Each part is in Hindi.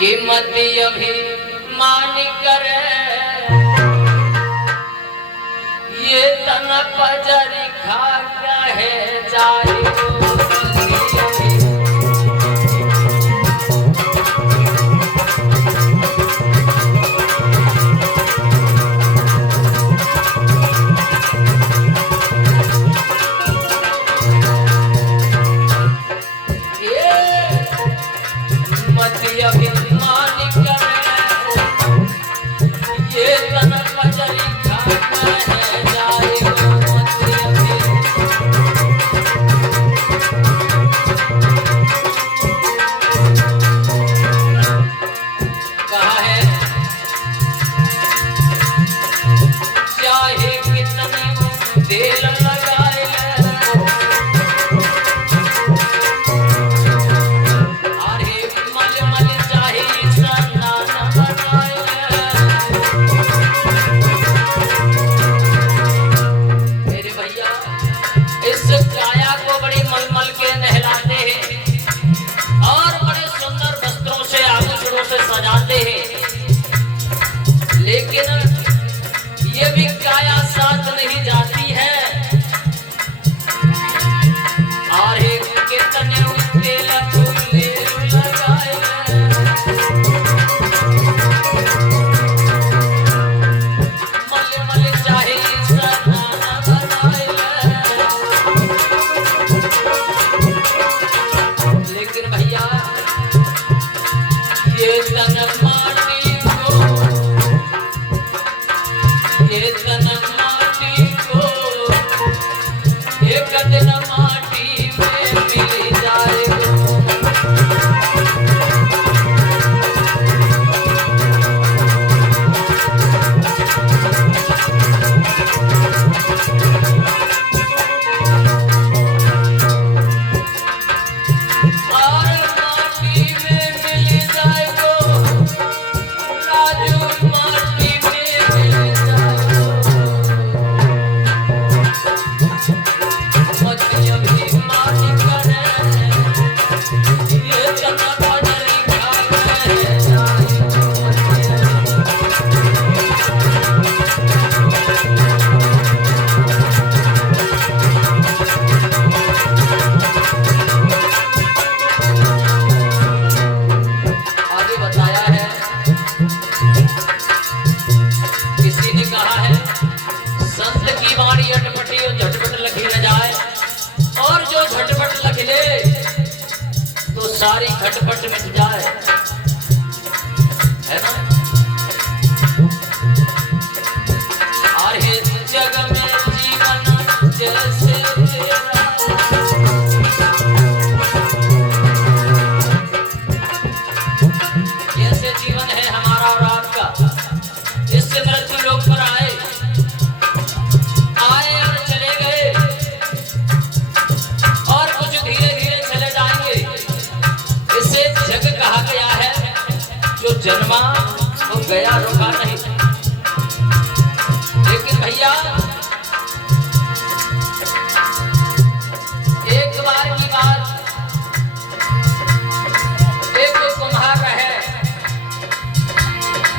कि मत अभिमान करे ये तन पजरी खा है जारी सारी खटपट मिट जाए, है ना। और इस जग में जीवन जैसे तेरा कैसे जीवन है हमारा और आपका, इससे मृत्यु लोग पर आए और चले गए और कुछ धीरे धीरे चले जाएंगे। इसे जग कहा गया है, जो जन्मा वो गया रुका नहीं। लेकिन भैया एक बार की बात, एक कुम्हार रहे,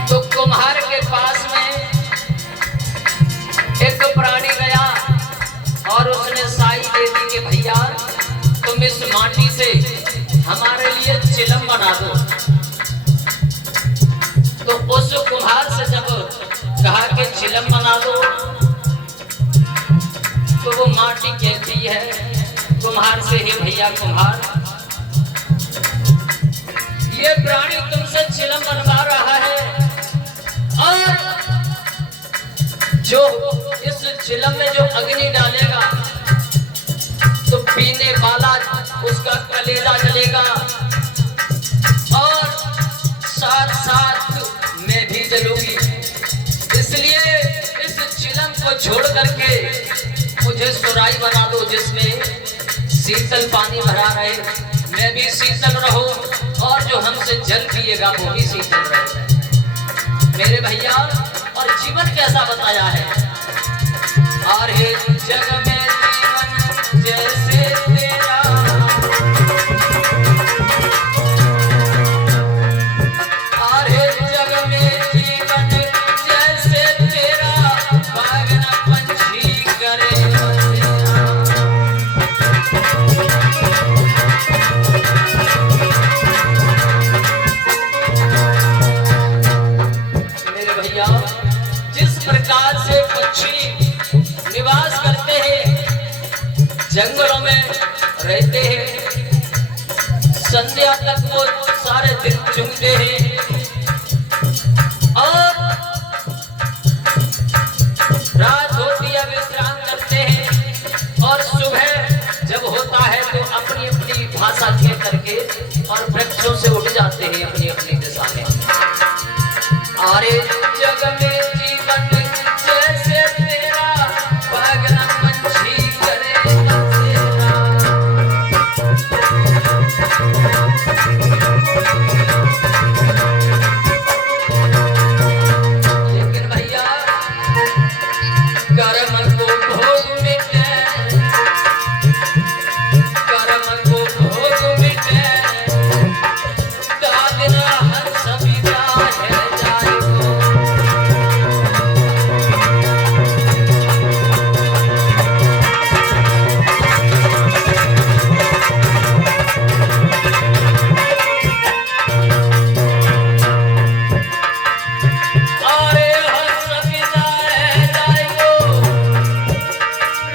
तो कुम्हार के पास में एक प्राणी गया और उसने साई दे दी कि भैया तुम इस माटी से हमारे लिए चिलम बना दो। तो उस कुम्हार से जब कहा कि चिलम बना दो, तो वो माटी कहती है कुम्हार से, हे भैया कुम्हार, ये प्राणी तुमसे चिलम बनवा रहा है और जो इस चिलम में जो अग्नि डालेगा तो पीने वाला उसका कलेजा जलेगा और साथ साथ मैं भी जलूंगी। इसलिए इस चिलम को छोड़ करके मुझे सुराई बना दो जिसमें शीतल पानी भरा रहे, मैं भी शीतल रहूं और जो हमसे जल पिएगा वो भी शीतल रहे। मेरे भैया और जीवन कैसा बताया है, और हे जग में जीवन जैसे तेरा जंगलों में रहते हैं, संध्या तक वो सारे दिन चुनते हैं और रात होती है विश्राम करते हैं और सुबह जब होता है तो अपनी अपनी भाषा खेल करके और वृक्षों से उठ जाते हैं अपनी अपनी दिशा में। अरे जग में जीवन जैसे तेरा पगला पंछी करे बसेरा। लेकिन भैया कर्म को भोग मिटे, कर्म को भोग मिटे, दादरा हर सविता है जाए को। अरे हर सविता है जाए को,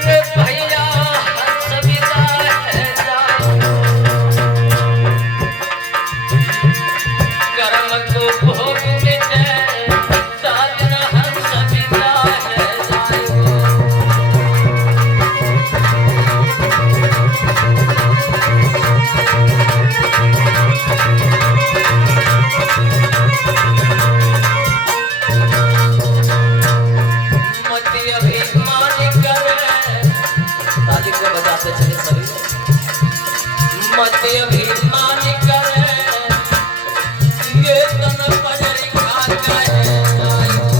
रे भैया हर सविता है जाए को। कर्म को भोग मिटे, दादरा हर सविता है जाए को। मति अभिमानी करे, ताली को बजाते चले सभी। मति अभिमानी करे, ये तन पजरी खाता है जाए को।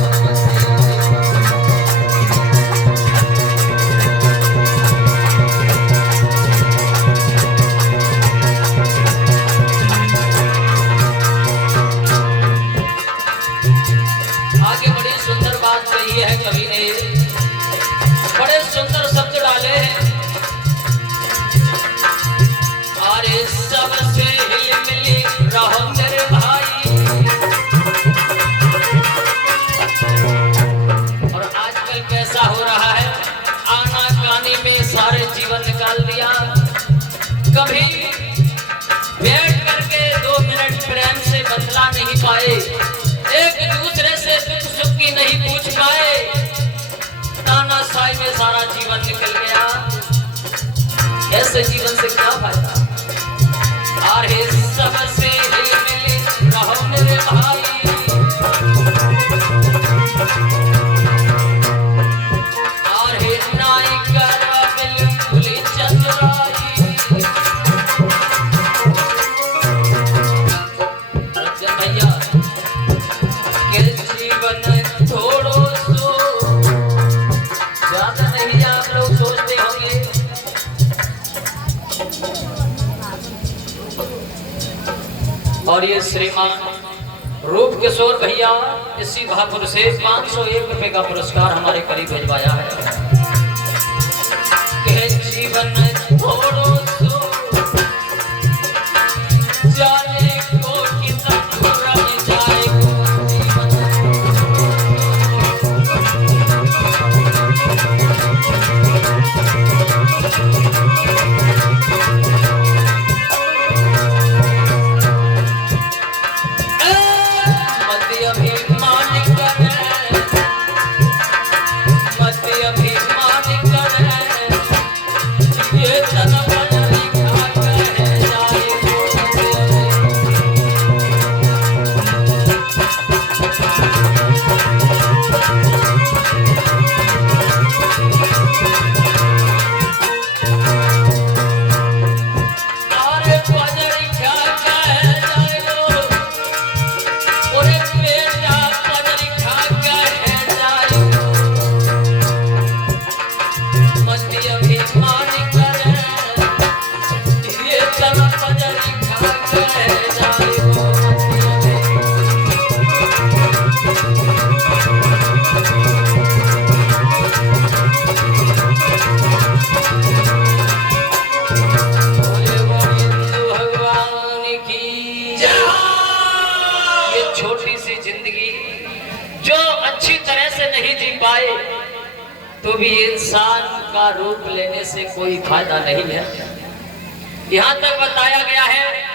आगे बड़ी सुंदर बात कही है कवि ने, बड़े सुंदर शब्द डाले हैं। अरे सबसे हिल मिली रहो मेरे भाई। और आजकल कैसा हो रहा है, आना कानी में सारे जीवन निकाल दिया। कभी बैठ करके 2 मिनट प्रेम से बतला नहीं पाए, एक दूसरे से दुख सुख की नहीं पूछ पाए, तानाशाही में सारा जीवन निकल गया। ऐसे जीवन से क्या फायदा। अरे सबसे हिल मिली रहो मेरे भाई। अरे नाई करा बिल्कुल चतुराई। रंजन भैया के जीवन थोड़ो सो ज्यादा नहीं, आप लोग सोचते होंगे। और ये श्रीमान रूप किशोर भैया इसी भापुर से 501 रुपए का पुरस्कार हमारे करीब भिजवाया है। के जीवन थोड़ो सो जाने को कितना रह जाए को जीवन। मति अभिमानी करे, मति अभिमानी करे, ये तन तो भी इंसान का रूप लेने से कोई फायदा नहीं है। यहाँ तक बताया गया है